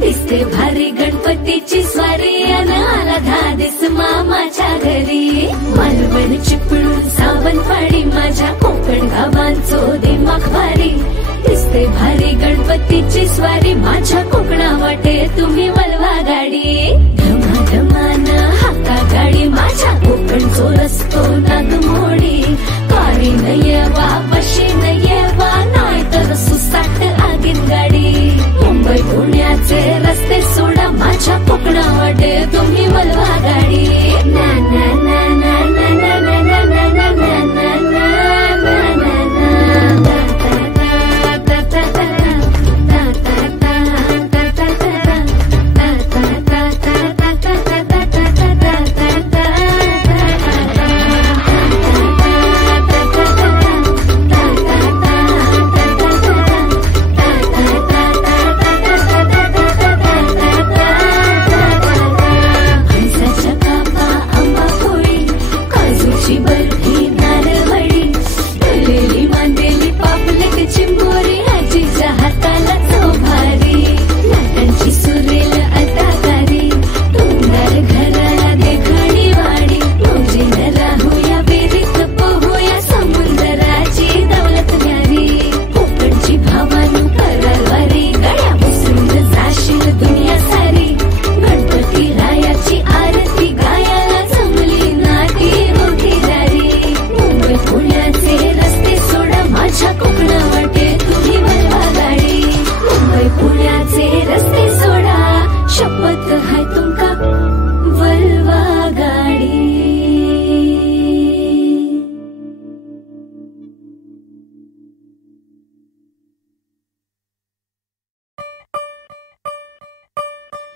दिसते भारी गणपतीची स्वारी अन आला धादिस मामाच्या घरी। मालवण चिपळूण सावंतवाडी माझ्या कोकण गावांचो दिमाग भारी। दिसते भारी गणपतीची स्वारी माझ्या कोकणा वाटे तुम्ही वलवा गाडी। धमाधमान हाका गाडी माझ्या कोकणचो रस्तो नागमोडी। कारी नयेवा बशी नयेवा नाही तर सुसाट आगीन गाडी। मुंबई पुण्याचे रस्ते सोडा माझ्या कोकणा वाटे तुम्ही वलवा गाडी। ना ना ना ना ना ना ना ना ना ना ना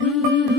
Mm-hmm.